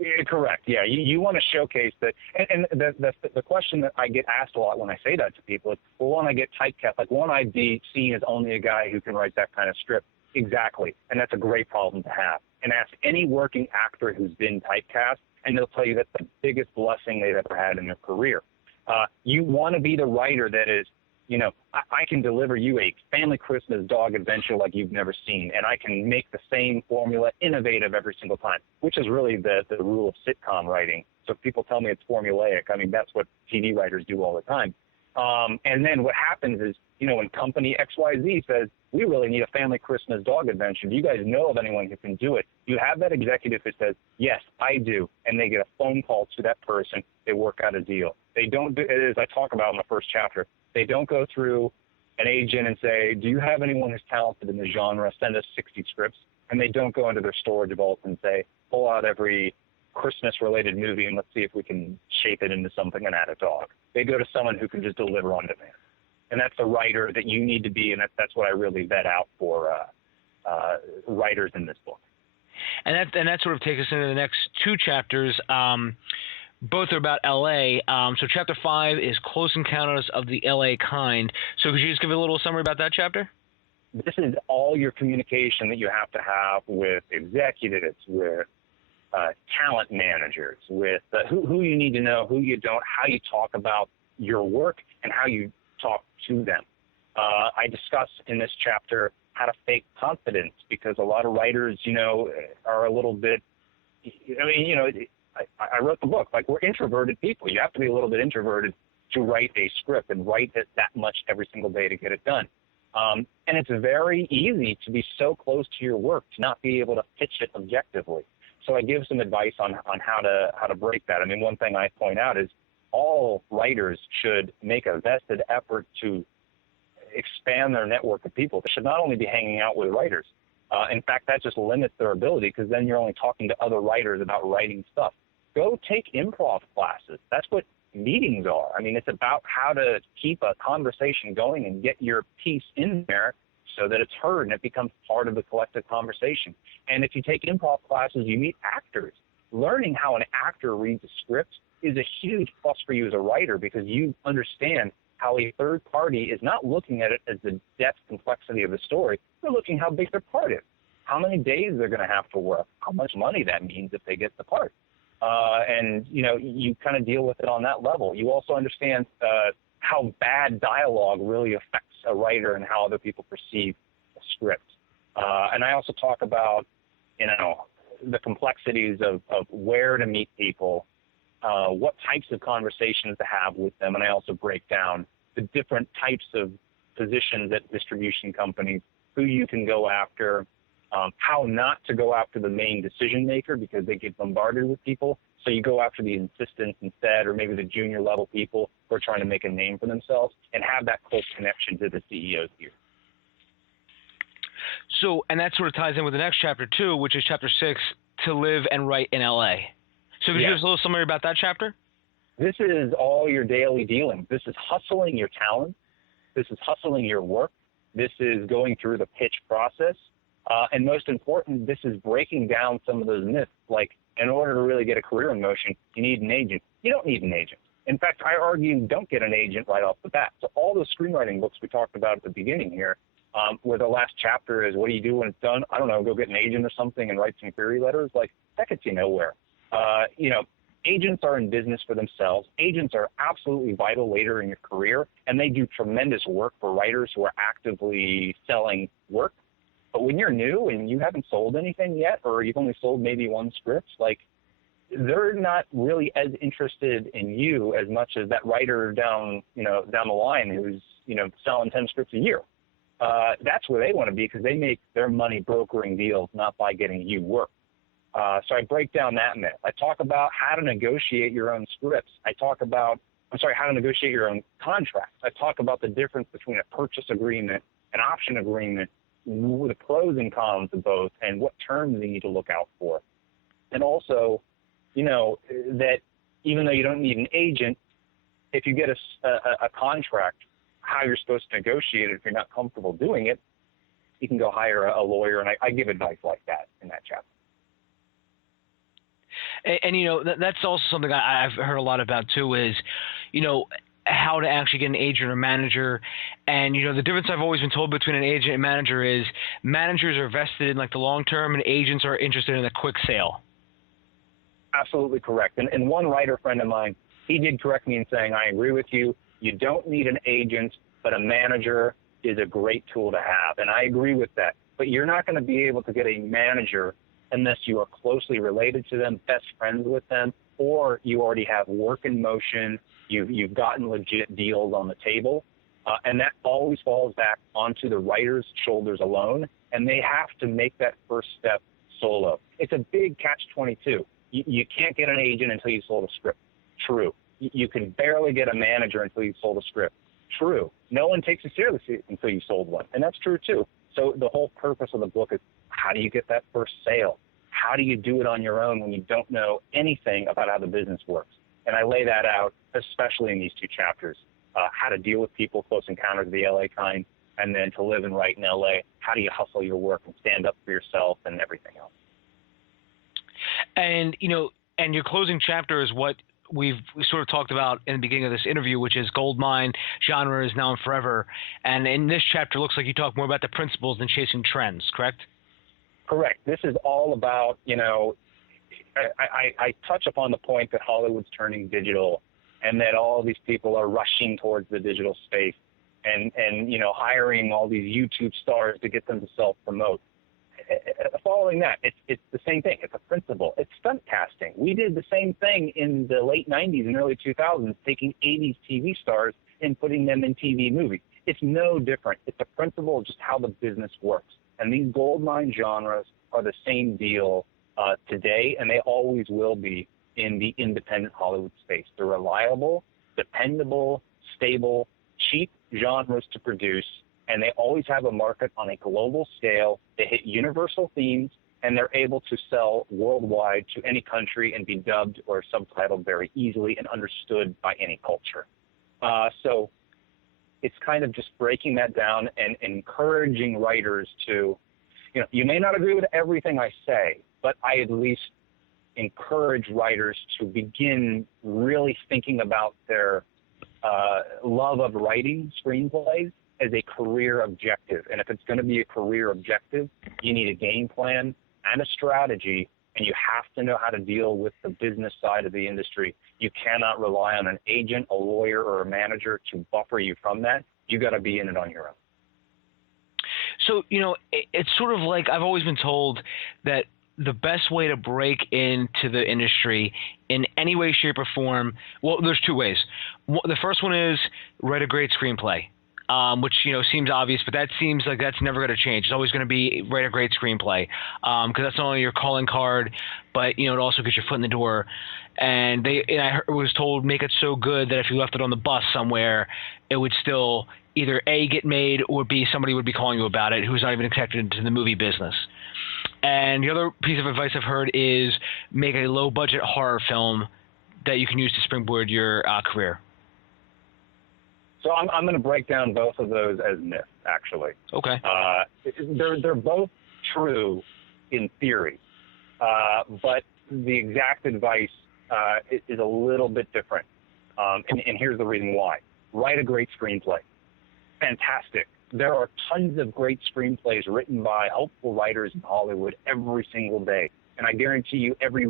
Yeah, correct. Yeah, you want to showcase that. And the question that I get asked a lot when I say that to people is, well, won't I get typecast? Like, won't I be seen as only a guy who can write that kind of script? Exactly. And that's a great problem to have. And ask any working actor who's been typecast, and they'll tell you that's the biggest blessing they've ever had in their career. You want to be the writer that is, I can deliver you a family Christmas dog adventure like you've never seen, and I can make the same formula innovative every single time, which is really the rule of sitcom writing. So if people tell me it's formulaic, I mean, that's what TV writers do all the time. And then what happens is, when company XYZ says, we really need a family Christmas dog adventure, do you guys know of anyone who can do it? You have that executive who says, yes, I do, and they get a phone call to that person. They work out a deal. They don't do, as I talk about in the first chapter, they don't go through an agent and say, do you have anyone who's talented in the genre? Send us 60 scripts. And they don't go into their storage vault and say, pull out every Christmas-related movie and let's see if we can shape it into something and add a dog. They go to someone who can just deliver on demand. And that's the writer that you need to be, and that's what I really vet out for writers in this book. And that sort of takes us into the next 2 chapters. Both are about L.A. So chapter 5 is Close Encounters of the L.A. Kind. So could you just give a little summary about that chapter? This is all your communication that you have to have with executives, with talent managers, with who you need to know, who you don't, how you talk about your work, and how you talk to them. I discuss in this chapter how to fake confidence, because a lot of writers, are a little bit, I wrote the book, like, we're introverted people. You have to be a little bit introverted to write a script and write it that much every single day to get it done. And it's very easy to be so close to your work to not be able to pitch it objectively. So I give some advice on how to break that. I mean, one thing I point out is all writers should make a vested effort to expand their network of people. They should not only be hanging out with writers. In fact, that just limits their ability, because then you're only talking to other writers about writing stuff. Go take improv classes. That's what meetings are. I mean, it's about how to keep a conversation going and get your piece in there so that it's heard and it becomes part of the collective conversation. And if you take improv classes, you meet actors. Learning how an actor reads a script is a huge plus for you as a writer, because you understand how a third party is not looking at it as the depth complexity of the story. They're looking how big their part is, how many days they're going to have to work, how much money that means if they get the part. And, you kind of deal with it on that level. You also understand how bad dialogue really affects a writer and how other people perceive a script. And I also talk about, the complexities of where to meet people, what types of conversations to have with them. And I also break down the different types of positions at distribution companies, who you can go after, how not to go after the main decision maker because they get bombarded with people. So you go after the assistants instead, or maybe the junior level people who are trying to make a name for themselves, and have that close connection to the CEOs here. So, and that sort of ties in with the next chapter too, which is chapter 6, To Live and Write in LA. So could you give us a little summary about that chapter? This is all your daily dealings. This is hustling your talent. This is hustling your work. This is going through the pitch process. And most important, this is breaking down some of those myths. Like, in order to really get a career in motion, you need an agent. You don't need an agent. In fact, I argue don't get an agent right off the bat. So all those screenwriting books we talked about at the beginning here, where the last chapter is, what do you do when it's done? I don't know, go get an agent or something and write some query letters. Like, that gets you nowhere. Agents are in business for themselves. Agents are absolutely vital later in your career, and they do tremendous work for writers who are actively selling work. But when you're new and you haven't sold anything yet, or you've only sold maybe one script, like, they're not really as interested in you as much as that writer down the line who's, selling 10 scripts a year. That's where they want to be, because they make their money brokering deals, not by getting you work. So I break down that myth. I talk about how to negotiate your own scripts. How to negotiate your own contracts. I talk about the difference between a purchase agreement, an option agreement, the pros and cons of both, and what terms you need to look out for. And also, that even though you don't need an agent, if you get a contract, how you're supposed to negotiate it if you're not comfortable doing it, you can go hire a lawyer, and I give advice like that in that chapter. And that's also something I've heard a lot about too is, how to actually get an agent or manager. And, the difference I've always been told between an agent and manager is managers are vested in like the long term and agents are interested in a quick sale. Absolutely correct. And one writer friend of mine, he did correct me in saying, I agree with you. You don't need an agent, but a manager is a great tool to have. And I agree with that. But you're not going to be able to get a manager unless you are closely related to them, best friends with them, or you already have work in motion, you've gotten legit deals on the table. And that always falls back onto the writer's shoulders alone, and they have to make that first step solo. It's a big catch-22. You can't get an agent until you sold a script. True. You can barely get a manager until you sold a script. True. No one takes it seriously until you sold one, and that's true too. So the whole purpose of the book is how do you get that first sale? How do you do it on your own when you don't know anything about how the business works? And I lay that out, especially in these two chapters, how to deal with people, Close Encounters of the LA kind, and then to live and write in LA. How do you hustle your work and stand up for yourself and everything else? And, and your closing chapter is what we sort of talked about in the beginning of this interview, which is goldmine, genre is now and forever. And in this chapter, it looks like you talk more about the principles than chasing trends, correct? Correct. This is all about, I touch upon the point that Hollywood's turning digital and that all these people are rushing towards the digital space and hiring all these YouTube stars to get them to self-promote. Following that, it's the same thing. It's a principle. It's stunt casting. We did the same thing in the late 90s and early 2000s, taking 80s TV stars and putting them in TV movies. It's no different. It's a principle of just how the business works. And these goldmine genres are the same deal today, and they always will be in the independent Hollywood space. They're reliable, dependable, stable, cheap genres to produce, and they always have a market on a global scale. They hit universal themes, and they're able to sell worldwide to any country and be dubbed or subtitled very easily and understood by any culture. So it's kind of just breaking that down and encouraging writers to, you may not agree with everything I say, but I at least encourage writers to begin really thinking about their love of writing screenplays as a career objective. And if it's going to be a career objective, you need a game plan and a strategy, and you have to know how to deal with the business side of the industry. You cannot rely on an agent, a lawyer, or a manager to buffer you from that. You got to be in it on your own. So, it's sort of like I've always been told that the best way to break into the industry in any way, shape, or form, well, there's two ways. The first one is write a great screenplay. Which, seems obvious, but that seems like that's never going to change. It's always going to be write a great screenplay because that's not only your calling card, but, it also gets your foot in the door. And I was told make it so good that if you left it on the bus somewhere, it would still either A, get made, or B, somebody would be calling you about it who's not even connected into the movie business. And the other piece of advice I've heard is make a low-budget horror film that you can use to springboard your career. So I'm going to break down both of those as myths, actually. Okay. They're both true in theory, but the exact advice is a little bit different. And here's the reason why. Write a great screenplay. Fantastic. There are tons of great screenplays written by helpful writers in Hollywood every single day. And I guarantee you every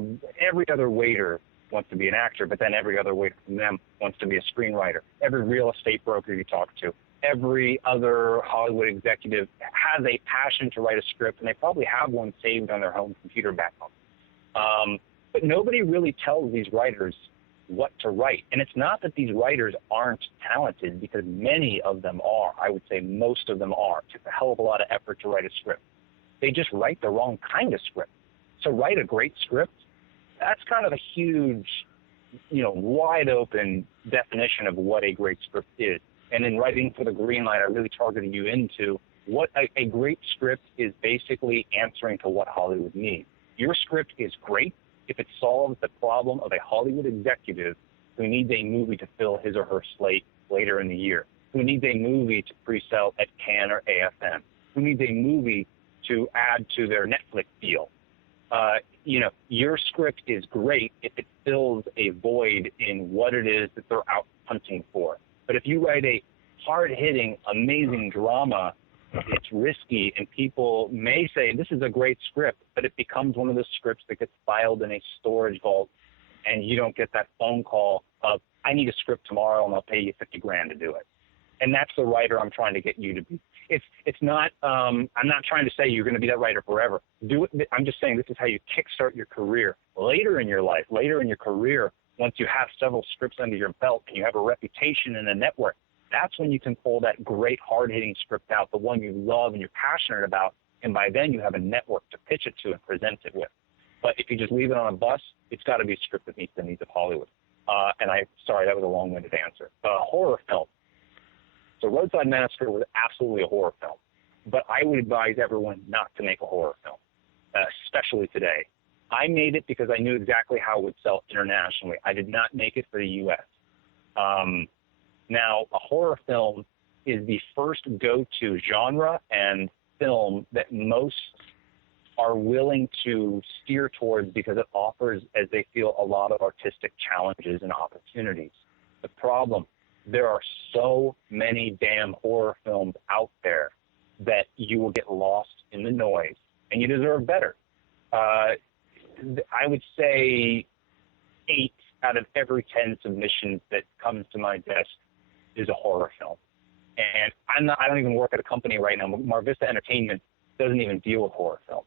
other waiter wants to be an actor, but then every other waiter from them wants to be a screenwriter. Every real estate broker you talk to, every other Hollywood executive has a passion to write a script, and they probably have one saved on their home computer back home. But nobody really tells these writers what to write. And it's not that these writers aren't talented, because many of them are. I would say most of them are. It took a hell of a lot of effort to write a script. They just write the wrong kind of script. to write a great script, that's kind of a huge, wide open definition of what a great script is. And in Writing for the Greenlight, I really targeted you into what a great script is basically answering to what Hollywood needs. Your script is great if it solves the problem of a Hollywood executive who needs a movie to fill his or her slate later in the year, who needs a movie to pre-sell at Cannes or AFM, who needs a movie to add to their Netflix deal. Your script is great if it fills a void in what it is that they're out hunting for. But if you write a hard-hitting, amazing drama, it's risky, and people may say, this is a great script, but it becomes one of those scripts that gets filed in a storage vault, and you don't get that phone call of, I need a script tomorrow, and I'll pay you $50,000 to do it. And that's the writer I'm trying to get you to be. It's not, I'm not trying to say you're going to be that writer forever. Do it. I'm just saying this is how you kickstart your career. Later in your life, later in your career, once you have several scripts under your belt and you have a reputation and a network, that's when you can pull that great hard-hitting script out, the one you love and you're passionate about, and by then you have a network to pitch it to and present it with. But if you just leave it on a bus, it's got to be a script that meets the needs of Hollywood. Sorry, that was a long-winded answer. Horror film. So Roadside Massacre was absolutely a horror film, but I would advise everyone not to make a horror film, especially today. I made it because I knew exactly how it would sell internationally. I did not make it for the U.S. Now, a horror film is the first go-to genre and film that most are willing to steer towards because it offers, as they feel, a lot of artistic challenges and opportunities. The problem, there are so many damn horror films out there that you will get lost in the noise, and you deserve better. I would say 8 out of every 10 submissions that comes to my desk is a horror film. And I don't even work at a company right now. Mar Vista Entertainment doesn't even deal with horror films.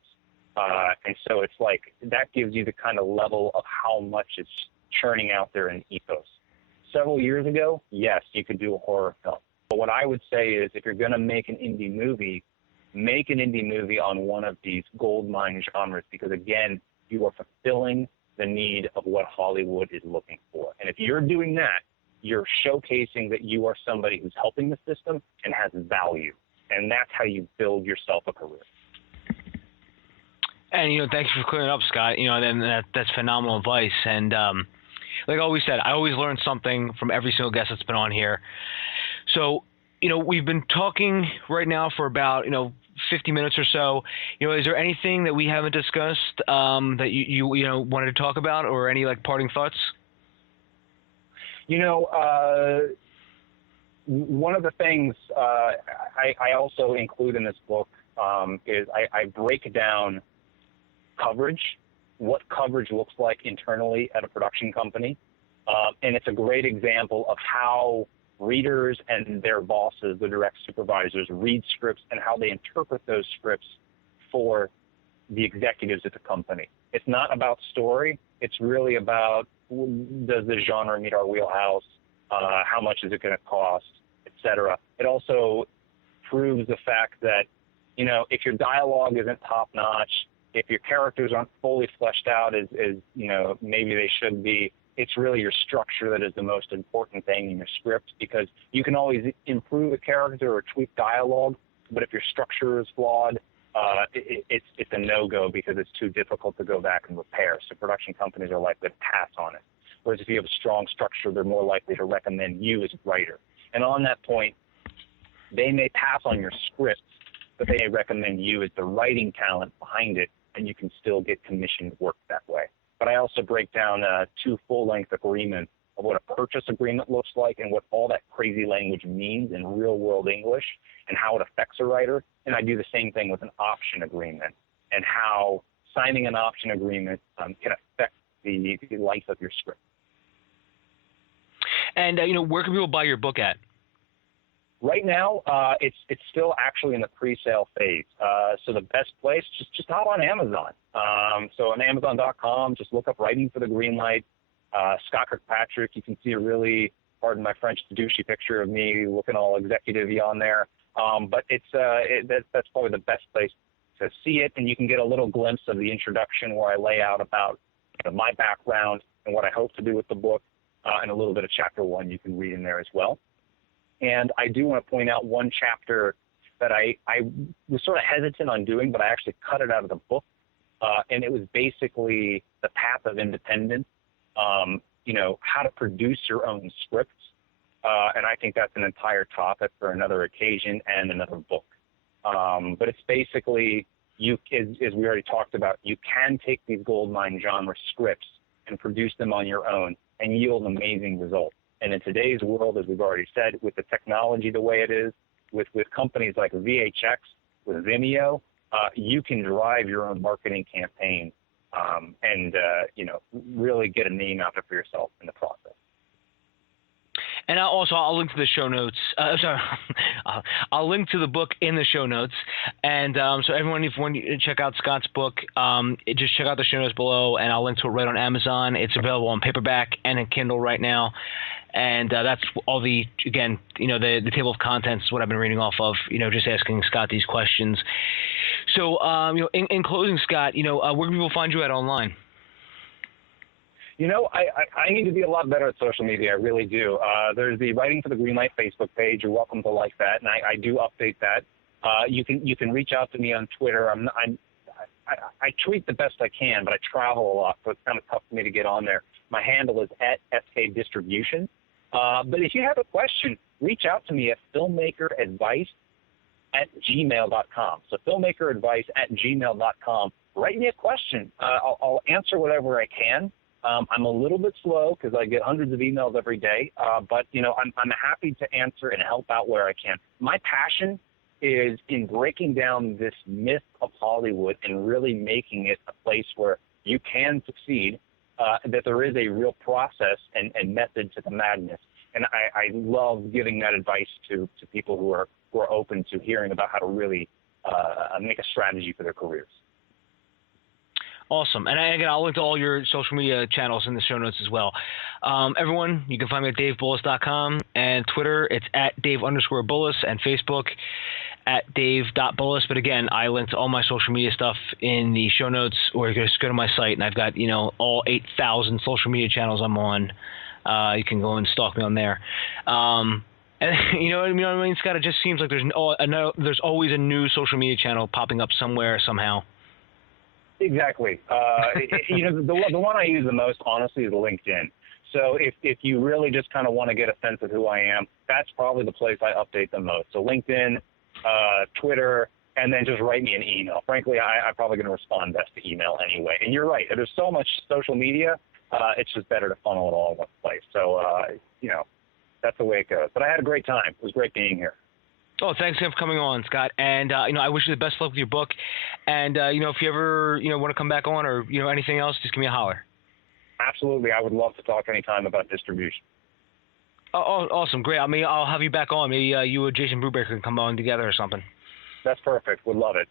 And so it's like that gives you the kind of level of how much it's churning out there in ethos. Several years ago, yes, you could do a horror film. But what I would say is if you're going to make an indie movie, make an indie movie on one of these gold mine genres because, again, you are fulfilling the need of what Hollywood is looking for. And if you're doing that, you're showcasing that you are somebody who's helping the system and has value. And that's how you build yourself a career. And, thanks for clearing up, Scott. And that's phenomenal advice. And like I always said, I always learn something from every single guest that's been on here. So, we've been talking right now for about, 50 minutes or so. Is there anything that we haven't discussed that you wanted to talk about, or any parting thoughts? One of the things I also include in this book is I break down coverage, what coverage looks like internally at a production company. And it's a great example of how readers and their bosses, the direct supervisors, read scripts and how they interpret those scripts for the executives at the company. It's not about story. It's really about, does the genre meet our wheelhouse? How much is it going to cost, et cetera. It also proves the fact that, if your dialogue isn't top-notch, if your characters aren't fully fleshed out as maybe they should be, it's really your structure that is the most important thing in your script, because you can always improve a character or tweak dialogue, but if your structure is flawed, it's a no-go because it's too difficult to go back and repair. So production companies are likely to pass on it. Whereas if you have a strong structure, they're more likely to recommend you as a writer. And on that point, they may pass on your script, but they may recommend you as the writing talent behind it, and you can still get commissioned work that way. But I also break down 2 full-length agreements of what a purchase agreement looks like and what all that crazy language means in real-world English and how it affects a writer. And I do the same thing with an option agreement and how signing an option agreement can affect the life of your script. And, where can people buy your book at? Right now, it's still actually in the pre-sale phase. So the best place, just hop on Amazon. So on Amazon.com, just look up Writing for the Greenlight, Scott Kirkpatrick. You can see a really, pardon my French, douchey picture of me looking all executive-y on there. But that's probably the best place. see it, and you can get a little glimpse of the introduction where I lay out about my background and what I hope to do with the book, and a little bit of chapter 1 you can read in there as well. And I do want to point out one chapter that I was sort of hesitant on doing, but I actually cut it out of the book, and it was basically the path of independence, how to produce your own scripts, and I think that's an entire topic for another occasion and another book. But it's basically, as we already talked about, you can take these goldmine genre scripts and produce them on your own and yield amazing results. And in today's world, as we've already said, with the technology the way it is, with companies like VHX, with Vimeo, you can drive your own marketing campaign and really get a name out there for yourself in the process. And I'll link to the show notes. I'll link to the book in the show notes. And so everyone, if you want to check out Scott's book, just check out the show notes below, and I'll link to it right on Amazon. It's available on paperback and in Kindle right now. And that's all the table of contents is what I've been reading off of, just asking Scott these questions. So, in closing, Scott, where can people find you at online? I need to be a lot better at social media. I really do. There's the Writing for the Greenlight Facebook page. You're welcome to like that, and I do update that. You can reach out to me on Twitter. I tweet the best I can, but I travel a lot, so it's kind of tough for me to get on there. My handle is @SKDistribution. But if you have a question, reach out to me at filmmakeradvice@gmail.com. So filmmakeradvice@gmail.com. Write me a question. I'll answer whatever I can. I'm a little bit slow because I get hundreds of emails every day, but I'm happy to answer and help out where I can. My passion is in breaking down this myth of Hollywood and really making it a place where you can succeed, that there is a real process and method to the madness. And I love giving that advice to people who are open to hearing about how to really make a strategy for their careers. Awesome. And again, I'll link to all your social media channels in the show notes as well. Everyone, you can find me at davebullis.com, and Twitter, it's @Dave_Bullis, and Facebook @Dave.Bullis. But again, I link to all my social media stuff in the show notes, or you can just go to my site, and I've got, all 8,000 social media channels I'm on. You can go and stalk me on there. And you know what I mean, Scott? It just seems like there's always a new social media channel popping up somewhere, somehow. Exactly. The one I use the most, honestly, is LinkedIn. So if you really just kind of want to get a sense of who I am, that's probably the place I update the most. So LinkedIn, Twitter, and then just write me an email. Frankly, I'm probably going to respond best to email anyway. And you're right. There's so much social media, it's just better to funnel it all in one place. So, that's the way it goes. But I had a great time. It was great being here. Oh, thanks again for coming on, Scott. And, I wish you the best of luck with your book. And, if you ever, want to come back on or, anything else, just give me a holler. Absolutely. I would love to talk anytime about distribution. Oh, awesome. Great. I'll have you back on. Maybe you and Jason Brubaker can come on together or something. That's perfect. Would love it.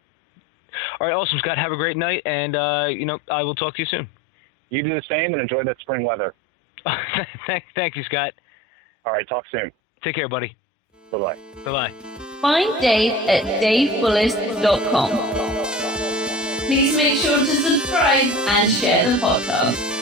All right. Awesome, Scott. Have a great night. And, I will talk to you soon. You do the same and enjoy that spring weather. Thank you, Scott. All right. Talk soon. Take care, buddy. Bye-bye. Bye-bye. Find Dave at davebullis.com. Please make sure to subscribe and share the podcast.